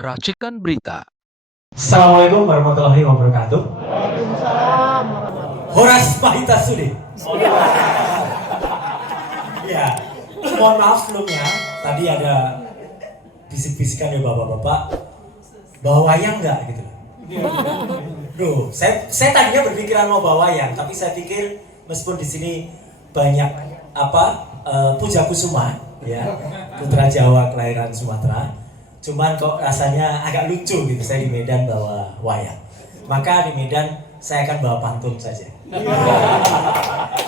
Racikan berita. Assalamualaikum warahmatullahi wabarakatuh. Waalaikumsalam warahmatullahi. Horas Mahitasudi. Ya, mohon maaf sebelumnya. Tadi ada bisik-bisikan ya bapak-bapak bawa wayang nggak gitu. Duh, saya tadinya berpikiran mau bawa wayang, tapi saya pikir meskipun di sini banyak Puja Kusuma, ya, putra Jawa kelahiran Sumatera. Cuman kok rasanya agak lucu gitu saya di Medan bawa wayang. Maka di Medan saya akan bawa pantun saja.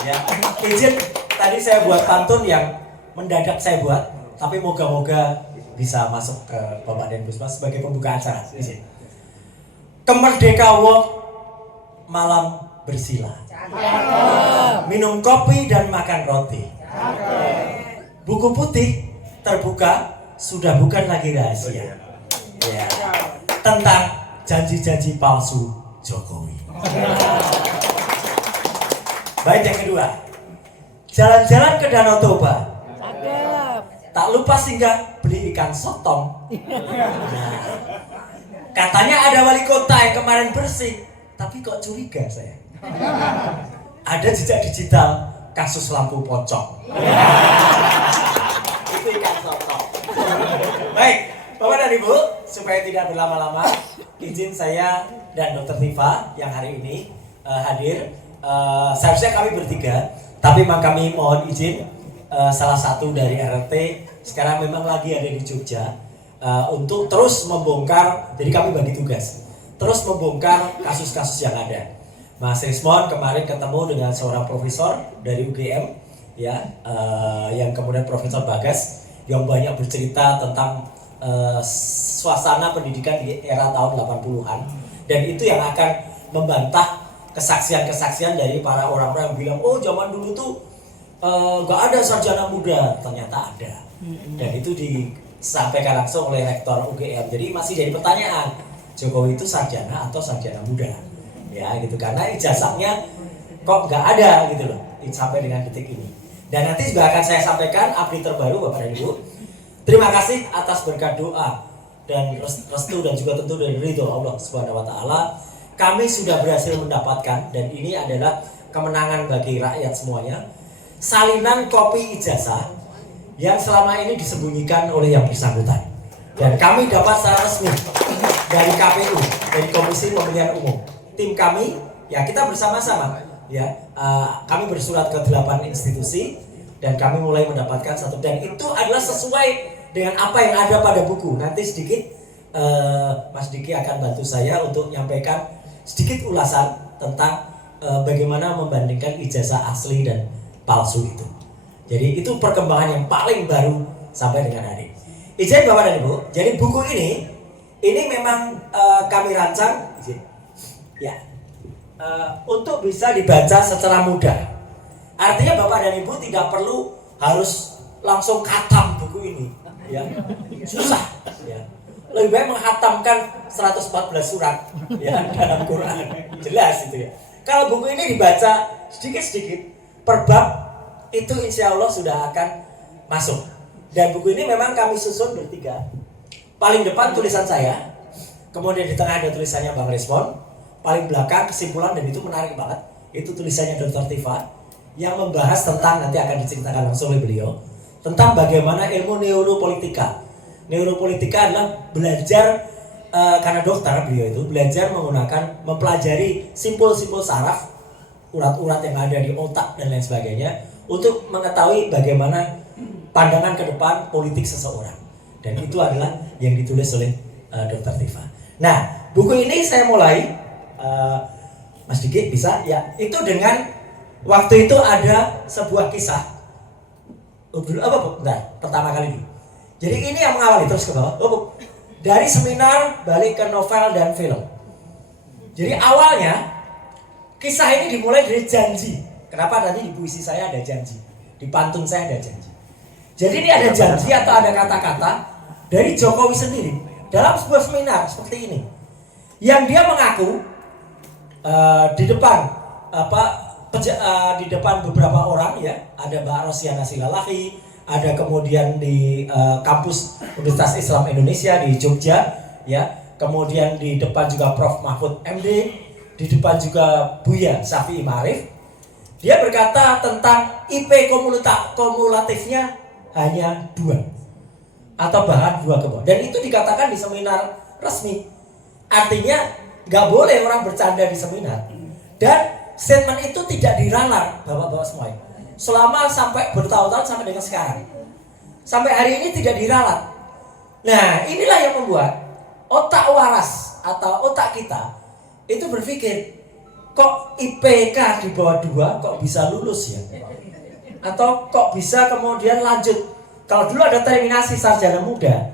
Ya, izin tadi saya buat pantun yang mendadak saya buat, tapi moga-moga bisa masuk ke Bapak dan Puspa sebagai pembuka acara. Izin. Kemerdekawo malam bersila. Minum kopi dan makan roti. Buku putih terbuka sudah bukan lagi rahasia, ya, tentang janji-janji palsu Jokowi. Baik, yang kedua, jalan-jalan ke Danau Toba. Tak lupa singgah beli ikan sotong. Nah, katanya ada wali kota yang kemarin bersih, tapi kok curiga saya. Ada jejak digital kasus lampu pocong. Itu ikan sotong. Baik, Bapak dan Ibu, supaya tidak berlama-lama, izin saya dan Dr. Tifa yang hari ini hadir. Seharusnya kami bertiga, tapi memang kami mohon izin salah satu dari RRT sekarang memang lagi ada di Jogja untuk terus membongkar. Jadi kami bagi tugas, terus membongkar kasus-kasus yang ada. Mas Rismon kemarin ketemu dengan seorang profesor dari UGM, ya, yang kemudian Profesor Bagas, yang banyak bercerita tentang suasana pendidikan di era tahun 80-an, dan itu yang akan membantah kesaksian-kesaksian dari para orang-orang yang bilang, oh zaman dulu tuh gak ada sarjana muda. Ternyata ada, dan itu disampaikan langsung oleh Rektor UGM. Jadi masih jadi pertanyaan, Jokowi itu sarjana atau sarjana muda, ya gitu, karena ijazahnya kok gak ada gitu loh sampai dengan detik ini. Dan nanti juga akan saya sampaikan update terbaru Bapak dan Ibu. Terima kasih atas berkat doa dan restu dan juga tentu dari ridho Allah Subhanahu wa taala. Kami sudah berhasil mendapatkan, dan ini adalah kemenangan bagi rakyat semuanya, salinan kopi ijazah yang selama ini disembunyikan oleh yang bersangkutan. Dan kami dapat secara resmi dari KPU, dari Komisi Pemilihan Umum. Tim kami, ya kita bersama-sama, ya, kami bersurat ke 8 institusi dan kami mulai mendapatkan satu, dan itu adalah sesuai dengan apa yang ada pada buku. Nanti sedikit Mas Diki akan bantu saya untuk menyampaikan sedikit ulasan tentang bagaimana membandingkan ijazah asli dan palsu itu. Jadi itu perkembangan yang paling baru sampai dengan hari ini. Izin Bapak dan Ibu, jadi buku ini memang kami rancang, izin, ya, untuk bisa dibaca secara mudah. Artinya Bapak dan Ibu tidak perlu harus langsung khatam buku ini, ya, susah, ya. Lebih baik menghatamkan 114 surat, ya, dalam Quran, jelas itu, ya. Kalau buku ini dibaca sedikit-sedikit per bab, itu insya Allah sudah akan masuk. Dan buku ini memang kami susun bertiga. Paling depan tulisan saya, kemudian di tengah ada tulisannya Bang Rismon, paling belakang kesimpulan, dan itu menarik banget, itu tulisannya Dr. Tifa yang membahas tentang, nanti akan diceritakan langsung oleh beliau, tentang bagaimana ilmu neuropolitika. Neuropolitika adalah belajar, karena dokter beliau itu belajar mempelajari simpul-simpul saraf, urat-urat yang ada di otak dan lain sebagainya, untuk mengetahui bagaimana pandangan ke depan politik seseorang. Dan itu adalah yang ditulis oleh Dr. Tifa. Nah, buku ini saya mulai, Mas Diki bisa, ya, itu dengan waktu itu ada sebuah kisah. Pertama kali dulu. Jadi ini yang mengawali, terus ke bawah. Dari seminar balik ke novel dan film. Jadi awalnya kisah ini dimulai dari janji. Kenapa tadi di puisi saya ada janji, di pantun saya ada janji. Jadi ini ada janji atau ada kata-kata dari Jokowi sendiri dalam sebuah seminar seperti ini, yang dia mengaku di depan di depan beberapa orang, ya, ada Mbak Rosiana Silalahi, ada kemudian di kampus Universitas Islam Indonesia di Jogja, ya. Kemudian di depan juga Prof. Mahfud MD, di depan juga Buya Syafi'i Ma'arif. Dia berkata tentang IP kumulatifnya hanya 2 atau bahkan 2 ke bawah. Dan itu dikatakan di seminar resmi. Artinya nggak boleh orang bercanda di seminar. Dan statement itu tidak diralat bapak-bapak semuanya. Selama sampai bertahun-tahun sampai dengan sekarang. Sampai hari ini tidak diralat. Nah, inilah yang membuat otak waras atau otak kita itu berpikir, kok IPK di bawah 2 kok bisa lulus ya? Atau kok bisa kemudian lanjut? Kalau dulu ada terminasi sarjana muda,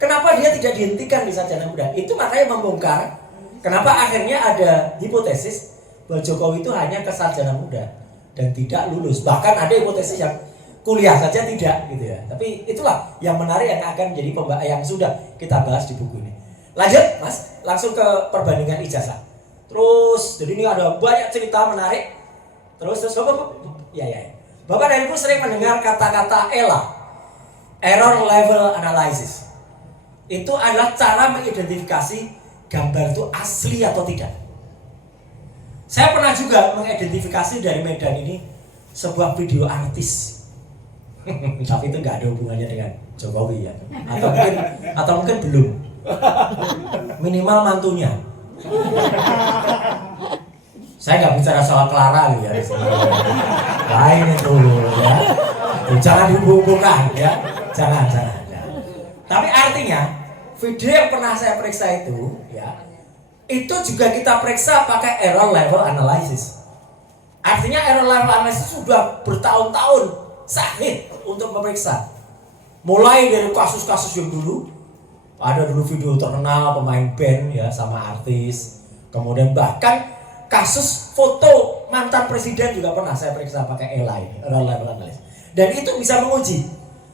kenapa dia tidak dihentikan di sarjana muda? Itu makanya membongkar kenapa akhirnya ada hipotesis bahwa Jokowi itu hanya ke sarjana muda dan tidak lulus. Bahkan ada hipotesis yang kuliah saja tidak gitu ya. Tapi itulah yang menarik yang akan menjadi yang sudah kita bahas di buku ini. Lanjut Mas, langsung ke perbandingan ijazah. Terus, jadi ini ada banyak cerita menarik. Terus Bapak, ya. Bapak dan Ibu sering mendengar kata-kata ELA, Error Level Analysis. Itu adalah cara mengidentifikasi gambar itu asli atau tidak. Saya pernah juga mengidentifikasi dari Medan ini sebuah video artis. Tapi itu nggak ada hubungannya dengan Jokowi ya. Atau mungkin belum. Minimal mantunya. Saya nggak bicara soal Clara ya. Lain itu ya. Jangan dihubungkan ya. Jangan. Tapi artinya video yang pernah saya periksa itu ya, itu juga kita periksa pakai error level analysis. Artinya error level analysis sudah bertahun-tahun sahih untuk memeriksa. Mulai dari kasus-kasus yang dulu, ada dulu video terkenal pemain band ya sama artis. Kemudian bahkan kasus foto mantan presiden juga pernah saya periksa pakai ELA, error level analysis. Dan itu bisa menguji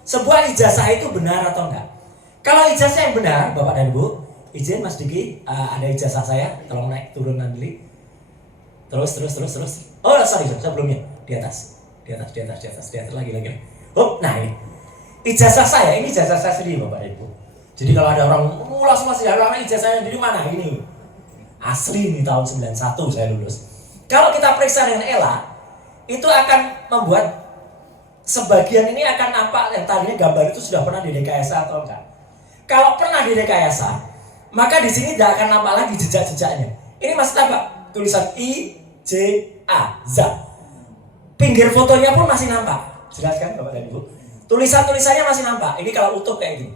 sebuah ijazah itu benar atau enggak. Kalau ijazah yang benar, Bapak dan Ibu, izin Mas Diki, ada ijazah saya, tolong naik turun nanti. Terus. Oh sorry, sebelumnya di atas lagi. Oh, nah ini ijazah saya, ini ijazah saya sendiri Bapak dan Ibu. Jadi kalau ada orang mulas ya, orang ijazahnya dari mana? Ini asli nih tahun 91 saya lulus. Kalau kita periksa dengan ELA, itu akan membuat sebagian ini akan nampak yang tadinya gambar itu sudah pernah direkayasa atau enggak. Kalau pernah direkayasa, maka di sini tidak akan nampak lagi jejak-jejaknya. Ini masih tampak tulisan IJA. Pinggir fotonya pun masih nampak. Jelas kan Bapak dan Ibu? Tulisan-tulisannya masih nampak. Ini kalau utuh kayak gini.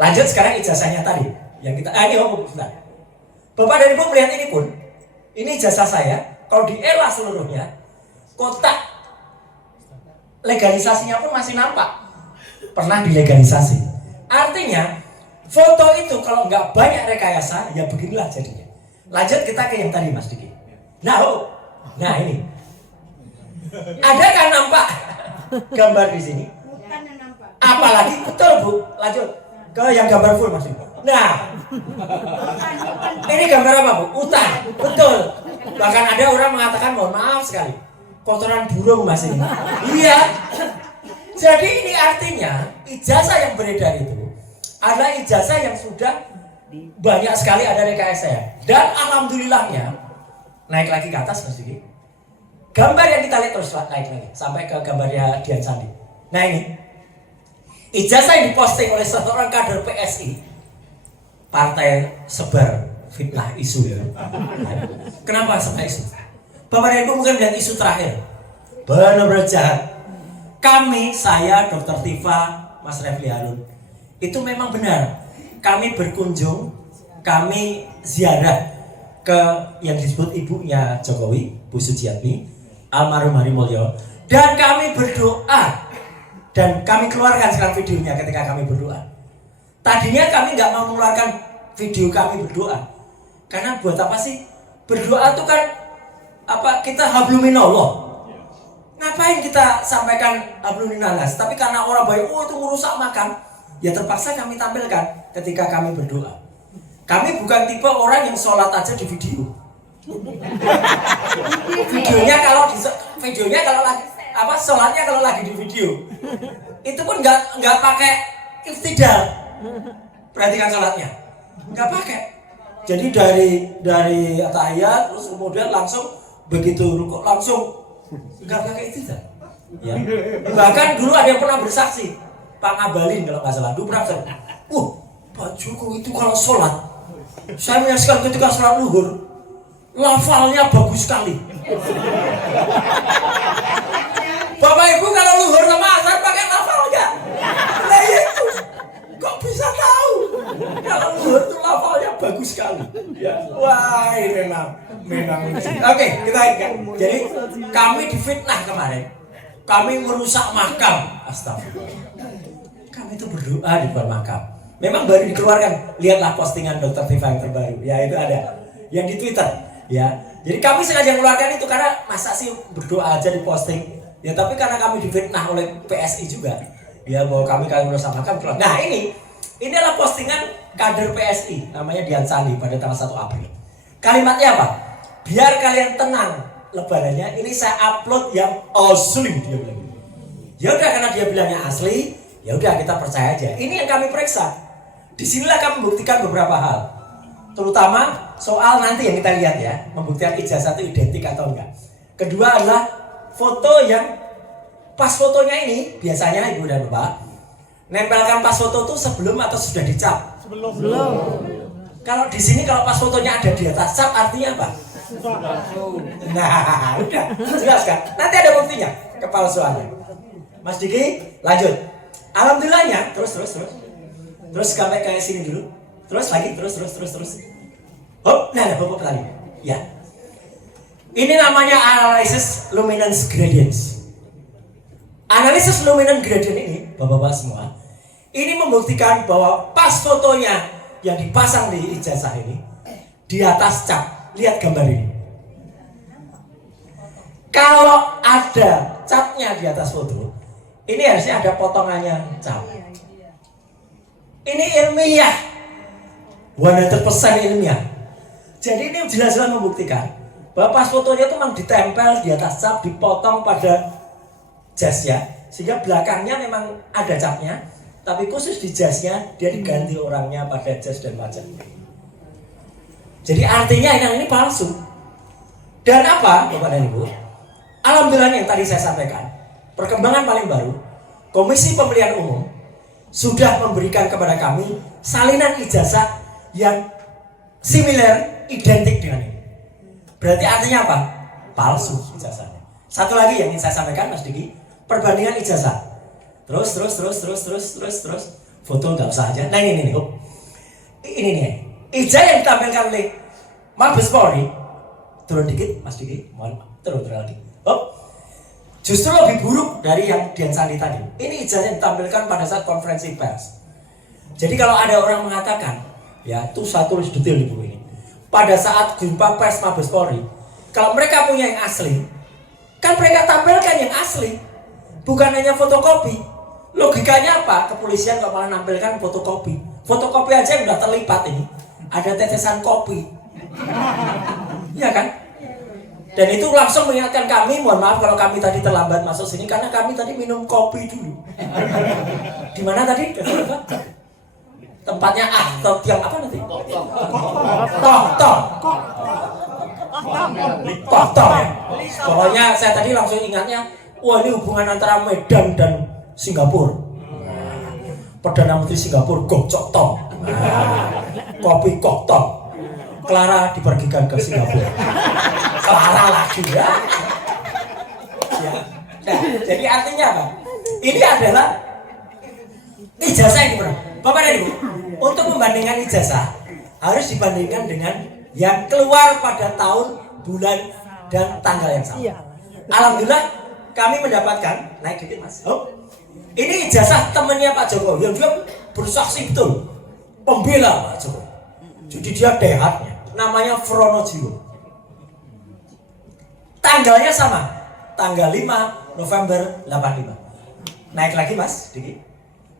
Lanjut sekarang ijazahnya tadi yang kita ini bentar. Bapak dan Ibu melihat ini pun, ini ijazah saya. Kalau di ELA seluruhnya, kotak legalisasinya pun masih nampak. Pernah dilegalisasi. Artinya foto itu kalau nggak banyak rekayasa, ya beginilah jadinya. Lanjut kita ke yang tadi Mas Diki. Nah ini. Adakah nampak gambar di sini? Apalagi betul Bu. Lanjut ke yang gambar full Mas Diki. Nah, ini gambar apa Bu? Utang. Betul. Bahkan ada orang mengatakan mohon maaf sekali, kotoran burung Mas ini. Iya. Jadi ini artinya ijazah yang beredar itu adalah ijazah yang sudah banyak sekali ada rekayasa. Dan alhamdulillahnya naik lagi ke atas Mas Diki. Gambar yang kita lihat terus naik lagi sampai ke gambarnya Dian Sandi. Nah ini ijazah yang diposting oleh seorang kader PSI, partai sebar fitnah isu ya. Kenapa sebar isu? Bapak dan Ibu mungkin lihat isu terakhir, benar-benar jahat. Kami, saya, Dr. Tifa, Mas Refli Harun, itu memang benar. Kami berkunjung, kami ziarah ke yang disebut ibunya Jokowi, Bu Sujiatmi, almarhum Hari Mulyo, dan kami berdoa. Dan kami keluarkan sekarang videonya ketika kami berdoa. Tadinya kami nggak mau mengeluarkan video kami berdoa, karena buat apa sih? Berdoa itu kan apa? Kita habluminallah. Ngapain kita sampaikan habluminanas? Tapi karena orang banyak, itu merusak makan, ya terpaksa kami tampilkan ketika kami berdoa. Kami bukan tipe orang yang sholat aja di video. videonya kalau lagi apa sholatnya kalau lagi di video itu pun nggak pakai iftidal. Perhatikan sholatnya. Nggak pakai. Jadi dari tahiyat terus kemudian langsung begitu rukuk langsung nggak pakai itu kan? Ya. Bahkan dulu ada yang pernah bersaksi, Pak Ngabalin kalau nggak salah, dulu pernah bersaksi. Pak Jokowi itu kalau sholat, saya menyaksikan ketika sholat luhur, lafalnya bagus sekali. Bapak Ibu kalau luhur sama asar pakai lafal nggak? Nah itu, kok bisa tahu? Kalau luhur itu lafalnya bagus sekali. Ya. Wah ini memang. Oke, kita ingat. Jadi kami difitnah kemarin. Kami merusak makam. Astagfirullah. Kami itu berdoa di depan makam. Memang baru dikeluarkan. Lihatlah postingan Dr. Tifa yang terbaru. Ya itu ada. Yang di Twitter. Ya. Jadi kami sengaja mengeluarkan itu karena masa sih berdoa aja di posting. Ya tapi karena kami difitnah oleh PSI juga. Ya bahwa kami merusak makam. Nah ini adalah postingan kader PSI. Namanya Dian Sandi pada tanggal 1 April. Kalimatnya apa? Biar kalian tenang. Lebarannya ini saya upload yang asli dia bilang. Ya udah karena dia bilangnya asli, ya udah kita percaya aja. Ini yang kami periksa. Disinilah kami membuktikan beberapa hal. Terutama soal nanti yang kita lihat ya, membuktikan ijazah itu identik atau enggak. Kedua adalah foto yang pas fotonya ini biasanya Ibu dan Bapak nempelkan pas foto itu sebelum atau sudah dicap? Sebelum. Kalau di sini kalau pas fotonya ada di atas cap artinya apa? Nah, udah jelas kan? Nanti ada buktinya kepalsuannya. Mas Diki, lanjut. Alhamdulillahnya, terus sampai kayak sini dulu. Terus lagi, terus. Hop, nah, hop lagi. Ya. Ini namanya analisis luminance gradients. Analisis luminance gradient ini, Bapak-bapak semua, ini membuktikan bahwa pas fotonya yang dipasang di ijazah ini di atas cap. Lihat gambar ini. Kalau ada capnya di atas foto, ini harusnya ada potongannya cap. Ini ilmiah, 100% ilmiah. Jadi ini jelas-jelas membuktikan bahwa pas fotonya itu memang ditempel di atas cap, dipotong pada jasnya, sehingga belakangnya memang ada capnya, tapi khusus di jasnya dia diganti orangnya pada jas dan pajak. Jadi artinya yang ini palsu. Dan apa, Bapak dan Ibu? Alhamdulillah yang tadi saya sampaikan, perkembangan paling baru, Komisi Pemilihan Umum sudah memberikan kepada kami salinan ijazah yang similar, identik dengan ini. Berarti artinya apa? Palsu ijazahnya. Satu lagi yang ingin saya sampaikan, Mas Diki, perbandingan ijazah. Terus. Foto nggak usah aja. Nah ini nih, ini nih. Ijazah yang ditampilkan oleh Mabes Polri, turun dikit, Mas Diki, mohon turun lagi. Justru lebih buruk dari yang Dian Sandi tadi. Ini ijazah yang ditampilkan pada saat konferensi pers. Jadi kalau ada orang mengatakan, ya itu saya tulis detail di buku ini. Pada saat jumpa pers Mabes Polri, kalau mereka punya yang asli, kan mereka tampilkan yang asli, bukan hanya fotokopi. Logikanya apa? Kepolisian kok malah nampilkan fotokopi. Fotokopi aja yang udah terlipat ini. Ada tetesan kopi. Iya kan? Dan itu langsung mengingatkan kami, mohon maaf kalau kami tadi terlambat masuk sini karena kami tadi minum kopi dulu. Di mana tadi? Tempatnya atau yang apa nanti? Toh ya. Pokoknya saya tadi langsung ingatnya, wah ini hubungan antara Medan dan Singapura. Perdana Menteri Singapura Goh Chok Tong. Kopi Kok Tong. Clara dipergikan ke Singapura. Clara lagi ya. Nah, jadi artinya apa? Ini adalah ijazah yang pernah. Bapak dan Ibu, untuk membandingkan ijazah harus dibandingkan dengan yang keluar pada tahun, bulan, dan tanggal yang sama. Alhamdulillah kami mendapatkan, naik dikit Mas. Ini ijazah temannya Pak Jokowi yang dia bersaksi betul pembela Pak Jokowi. Jadi dia dehatnya, namanya Fronojiro. Tanggalnya sama, tanggal 5 November 85. Naik lagi Mas, Diki.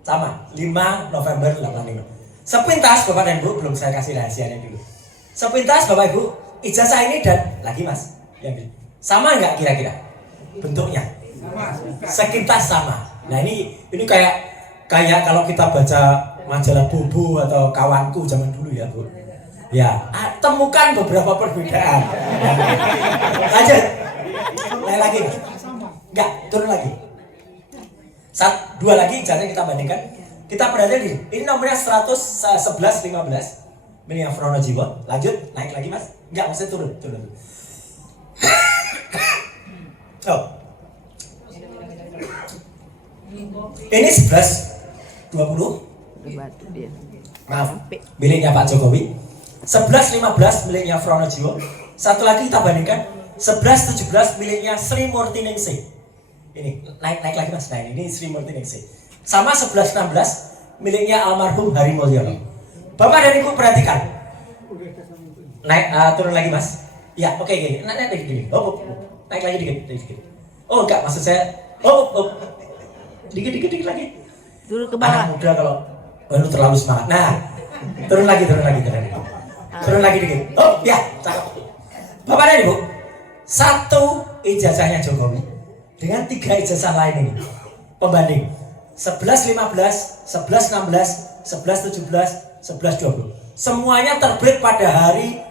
Sama, 5 November 85. Sepintas Bapak dan Ibu, belum saya kasih rahasianya dulu. Sepintas Bapak Ibu, ijazah ini dan lagi Mas, yang sama nggak kira-kira bentuknya? Sekitar sama. Nah ini kayak kalau kita baca majalah Bobo atau Kawanku zaman dulu ya Bu. Ya, temukan beberapa perbedaan. Lanjut. Naik lagi. Enggak, turun lagi. Dua lagi ijazah kita bandingkan. Kita berada di ini nomornya 111 15. Ini yang Fronojiwo. Lanjut, naik lagi Mas. Enggak, maksudnya turun. Oh. Ini 11 20. Maaf, miliknya Pak Jokowi. 11-15 miliknya Fronojiwo. Satu lagi kita bandingkan 11-17 miliknya Sri Murtiningsih. Ini naik lagi Mas. Nah ini Sri Murtiningsih. Sama 11-16 miliknya almarhum Hari Mulyono. Bapak dan Ibu perhatikan. Naik turun lagi Mas. Ya oke. Naik lagi dikit. Naik lagi dikit. Oh enggak, maksud saya. Dikit lagi. Turun ke bawah. Anak muda kalau lu terlalu semangat. Nah, turun lagi. Turun lagi dikit. Oh, ya, cakep. Bapak dan Ibu, satu ijazahnya Jokowi dengan 3 ijazah lain ini. Pembanding 11-15, 11-16, 11-17, 11-20. Semuanya terbit pada hari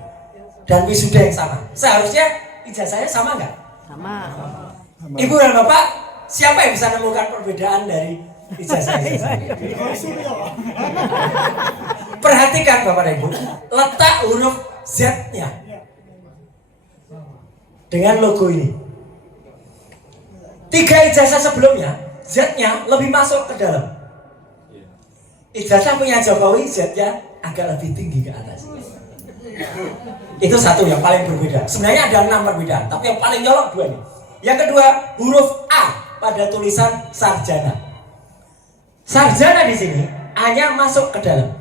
dan wisuda yang sama. Seharusnya ijazahnya sama nggak? Sama. Ibu dan Bapak, siapa yang bisa menemukan perbedaan dari ijazah? Perhatikan Bapak dan Ibu, letak huruf Z-nya dengan logo ini. 3 ijazah sebelumnya, Z-nya lebih masuk ke dalam. Ijazah punya Jokowi, Z-nya agak lebih tinggi ke atas. Itu satu yang paling berbeda. Sebenarnya ada 6 perbedaan, tapi yang paling nyolok 2 ini. Yang kedua, huruf A pada tulisan sarjana. Sarjana di sini A-nya masuk ke dalam.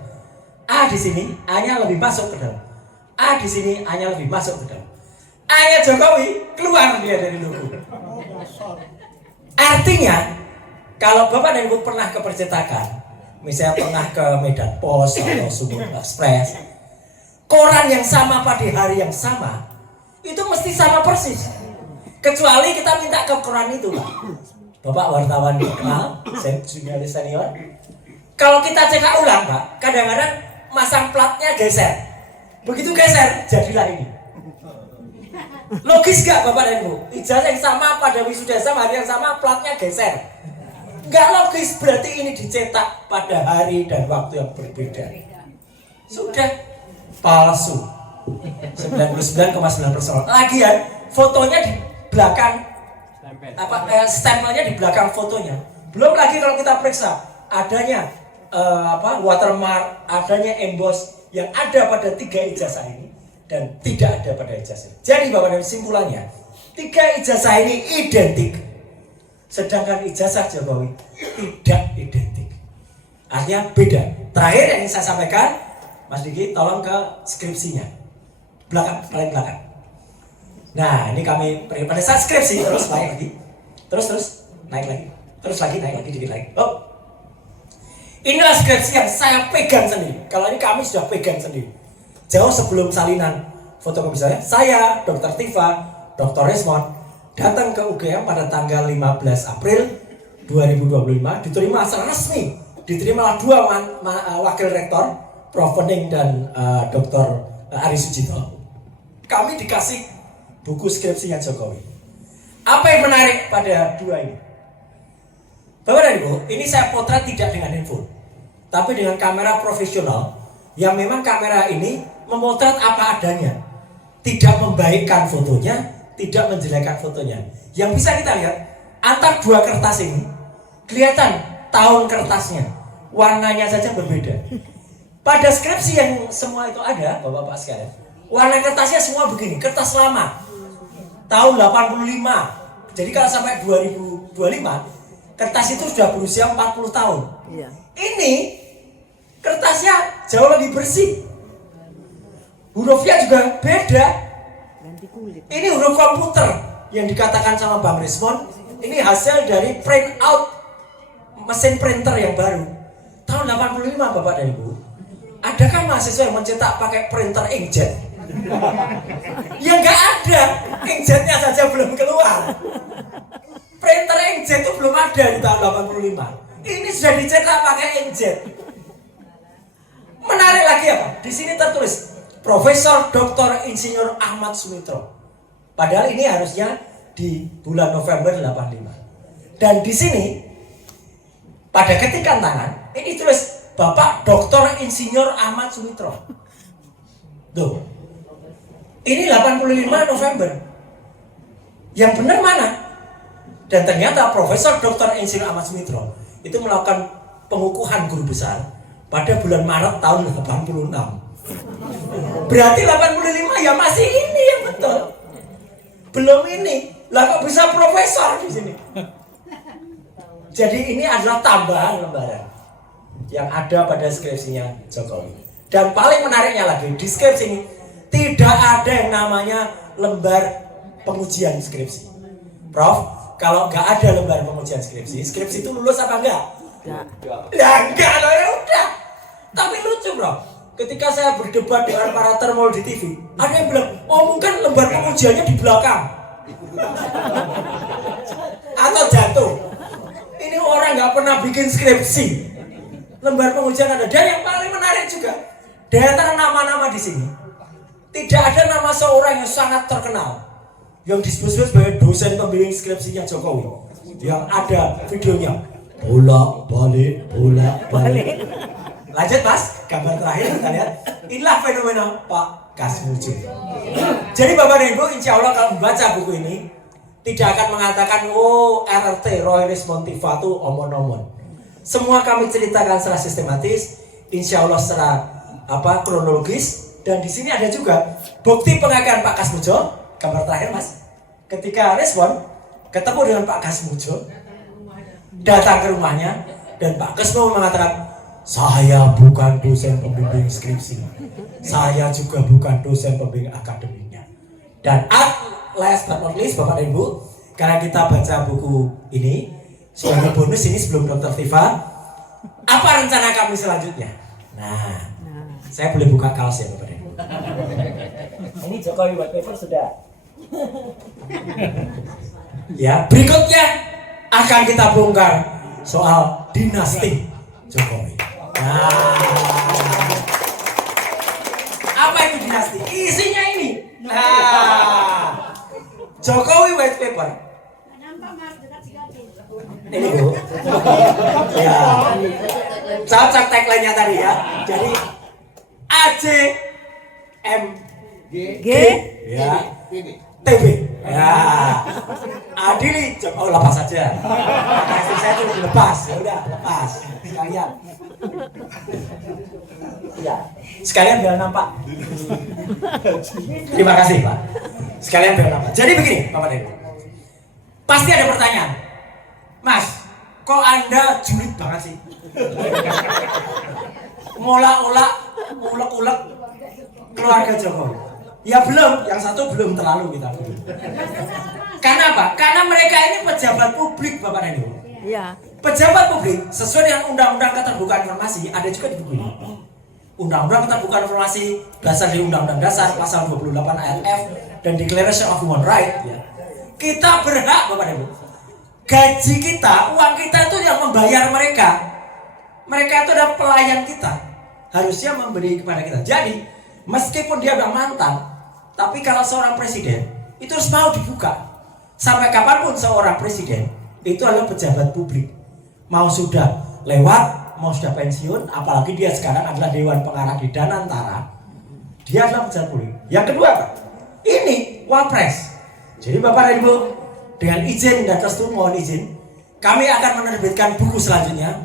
A di sini A-nya lebih masuk ke dalam. A di sini A-nya lebih masuk ke dalam. A-nya Jokowi keluar dia dari logo. Artinya, kalau Bapak dan Ibu pernah ke percetakan, misalnya pernah ke Medan Pos atau Sumur Express, koran yang sama pada hari yang sama, itu mesti sama persis. Kecuali kita minta ke koran itu, Pak. Bapak wartawan kenal, jurnalis senior. Kalau kita cetak ulang, Pak, kadang-kadang masang platnya geser. Begitu geser, jadilah ini. Logis gak Bapak dan Ibu? Ijazah yang sama pada wisuda sama hari yang sama, platnya geser. Gak logis, berarti ini dicetak pada hari dan waktu yang berbeda. Sudah palsu. 99,9%. Lagian fotonya di belakang stempelnya di belakang fotonya. Belum lagi kalau kita periksa adanya watermark, adanya emboss yang ada pada 3 ijazah ini dan tidak ada pada ijazah. Jadi Bapak dan simpulannya, 3 ijazah ini identik, sedangkan ijazah Jokowi tidak identik. Artinya beda. Terakhir yang ingin saya sampaikan, Mas Diki, tolong ke skripsinya, paling belakang. Nah, ini kami pada saat skripsi terus naik lagi, terus naik lagi, dikit lagi. Oh, inilah skripsi yang saya pegang sendiri. Kalau ini kami sudah pegang sendiri. Jauh sebelum salinan fotokopi saya, Dr. Tifa, Dr. Resmond datang ke UGM pada tanggal 15 April 2025, diterima secara resmi. Diterima oleh 2 wakil rektor, Prof. Wening dan Dr. Ari Sujito. Kami dikasih buku skripsinya Jokowi. Apa yang menarik pada 2 ini? Bapak dan Ibu, ini saya potret tidak dengan handphone, tapi dengan kamera profesional yang memang kamera ini memotret apa adanya, tidak membaikkan fotonya, tidak menjelekkan fotonya. Yang bisa kita lihat antar 2 kertas ini kelihatan tahun kertasnya, warnanya saja berbeda. Pada skripsi yang semua itu ada, Bapak-bapak sekalian, warna kertasnya semua begini, kertas lama, tahun 85. Jadi kalau sampai 2025, kertas itu sudah berusia 40 tahun. Iya. Ini kertasnya jauh lebih bersih. Hurufnya juga beda. Ganti kulit. Ini huruf komputer yang dikatakan sama Bang Resmond. Ini hasil dari print out mesin printer yang baru. Tahun 85 Bapak dan Ibu. Adakah mahasiswa yang mencetak pakai printer inkjet? Ya nggak ada. Inkjetnya saja belum keluar. Printer inkjet itu belum ada di tahun 85. Ini sudah dicetak pakai inkjet. lagi apa? Di sini tertulis Profesor Dr. Insinyur Ahmad Sumitro. Padahal ini harusnya di bulan November 85. Dan di sini pada ketikan tangan ini tulis Bapak Dr. Insinyur Ahmad Sumitro. Tuh. Ini 85 November. Yang benar mana? Dan ternyata Profesor Dr. Insinyur Ahmad Sumitro itu melakukan pengukuhan guru besar pada bulan Maret tahun 86. Berarti 85 ya masih ini yang betul. Belum ini. Lah kok bisa profesor di sini? Jadi ini adalah tambahan lembaran yang ada pada skripsinya Jokowi. Dan paling menariknya lagi, di skripsi ini tidak ada yang namanya lembar pengujian skripsi. Prof, kalau nggak ada lembar pengujian skripsi, skripsi itu lulus apa enggak? Ya enggak loh, ya udah. Tapi lucu bro, ketika saya berdebat dengan para termol di TV, ada yang bilang, oh mungkin lembar pengujiannya di belakang atau jatuh. Ini orang nggak pernah bikin skripsi, lembar pengujian ada. Dan yang paling menarik juga, di antara nama-nama di sini tidak ada nama seorang yang sangat terkenal yang disebut sebagai dosen pembimbing skripsinya Jokowi, yang ada videonya bolak-balik. Lanjut mas, gambar terakhir kita lihat. Inilah fenomena Pak Kasmujo. Jadi Bapak dan Ibu, insya Allah kalau membaca buku ini tidak akan mengatakan oh RRT Roy Rismond Tiva itu omon-omon. Semua kami ceritakan secara sistematis, insya Allah secara kronologis. Dan di sini ada juga bukti pengakuan Pak Kasmujo. Gambar terakhir mas, ketika respon ketemu dengan Pak Kasmujo, datang ke rumahnya dan Pak Kasmujo mengatakan, saya bukan dosen pembimbing skripsi, saya juga bukan dosen pembimbing akademiknya. Dan last but not least Bapak dan Ibu, karena kita baca buku ini sebagai bonus ini sebelum Dr. Tiva, apa rencana kami selanjutnya? Nah, saya boleh buka kaos ya Bapak dan Ibu. Ini Jokowi white paper sudah. Ya, berikutnya akan kita bongkar soal dinasti Jokowi. Nah, apa itu dinasti? Isinya ini. Nah, Jokowi white paper. Ini Bu. Ya. Cocok tagline-nya tadi ya. Jadi AJMG ya. TB. Ya. Adili Jokowi lepas saja. Kasih saya itu lepas. Ya udah, lepas. Sekalian. Ya. Sekalian biar nampak. Terima kasih, Pak. Sekalian biar nampak. Jadi begini, Bapak dan Ibu. Pasti ada pertanyaan. Mas, kok Anda julid banget sih? Ulek-ulek keluarga Jokowi. Ya belum, yang satu belum terlalu kita. Karena apa? Karena mereka ini pejabat publik Bapak dan Ibu. Iya. Pejabat publik sesuai dengan Undang-Undang Keterbukaan Informasi ada juga di buku ini. Undang-Undang Keterbukaan Informasi dasar di Undang-Undang Dasar pasal 28 ayat F dan Declaration of Human Rights ya. Kita berhak Bapak dan Ibu. Gaji kita, uang kita itu yang membayar mereka. Mereka itu adalah pelayan kita. Harusnya memberi kepada kita. Jadi, meskipun dia adalah mantan, tapi kalau seorang presiden itu harus mau dibuka. Sampai kapanpun seorang presiden itu adalah pejabat publik. Mau sudah lewat, mau sudah pensiun, apalagi dia sekarang adalah Dewan Pengarah di Danantara. Dia adalah pejabat publik. Yang kedua apa? Ini Wapres. Jadi Bapak dan Ibu, dengan izin dan restu mohon izin, kami akan menerbitkan buku selanjutnya.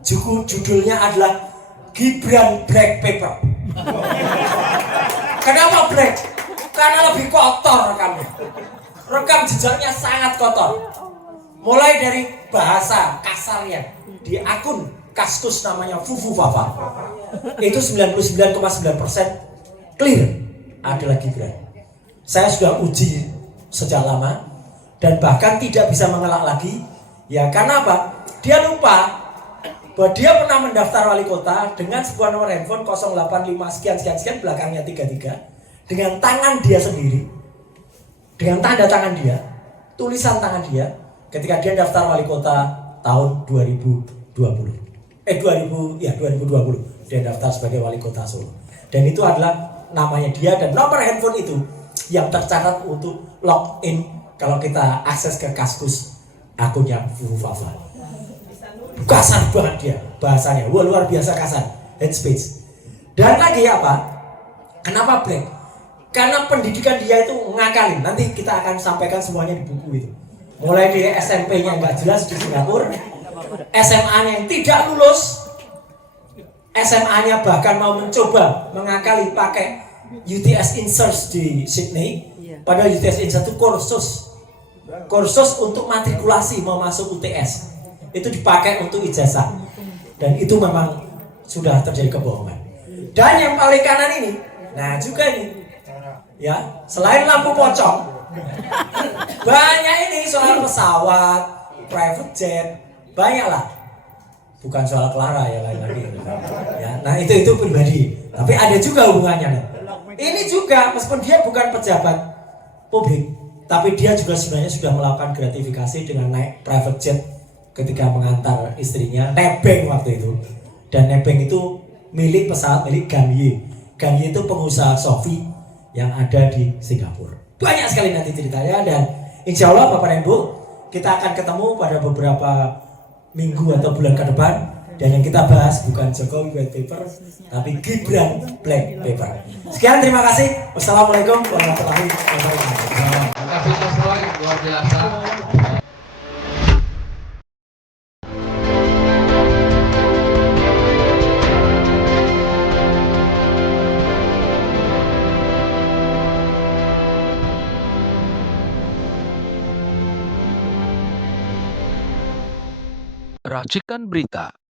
Judulnya adalah Gibran Black Paper. Kenapa black? Karena lebih kotor rekamnya. Rekam jejaknya sangat kotor. Mulai dari bahasa kasarnya di akun Kaskus namanya Fufu Fafa. Itu 99,9% clear adalah Gibran. Saya sudah uji sejak lama dan bahkan tidak bisa mengelak lagi. Ya karena apa? Dia lupa bahwa dia pernah mendaftar wali kota dengan sebuah nomor handphone 085 sekian belakangnya 33 dengan tangan dia sendiri, dengan tanda tangan dia, tulisan tangan dia ketika dia daftar wali kota tahun 2020. dia daftar sebagai wali kota Solo. Dan itu adalah namanya dia dan nomor handphone itu yang tercatat untuk login kalau kita akses ke Kaskus akunnya Fufu Fafa. Kasar banget dia bahasanya, wah luar biasa kasar, hate speech. Dan lagi apa? Kenapa blank? Karena pendidikan dia itu ngakalin. Nanti kita akan sampaikan semuanya di buku itu. Mulai dari SMP-nya nggak jelas di Singapura, SMA-nya yang tidak lulus, SMA-nya bahkan mau mencoba mengakali pakai UTS Inserts di Sydney. Padahal UTS Inserts itu kursus untuk matrikulasi mau masuk UTS. Itu dipakai untuk ijazah. Dan itu memang sudah terjadi kebohongan. Dan yang paling kanan ini, nah juga ini, ya selain lampu pocong, banyak ini soal pesawat, private jet, banyak lah. Bukan soal Clara ya lain lagi. Ya, nah itu pribadi. Tapi ada juga hubungannya nih. Ini juga meskipun dia bukan pejabat publik, tapi dia juga sebenarnya sudah melakukan gratifikasi dengan naik private jet ketika mengantar istrinya nebeng waktu itu. Dan nebeng itu milik pesawat milik Ganye. Ganye itu pengusaha Sofi yang ada di Singapura. Banyak sekali nanti ceritanya dan insya Allah Bapak dan Ibu kita akan ketemu pada beberapa minggu atau bulan ke depan dan yang kita bahas bukan Jokowi white paper tapi Gibran black paper. Sekian, terima kasih. Wassalamualaikum warahmatullahi wabarakatuh. Terima kasih Mas Roy, luar biasa. Racikan Berita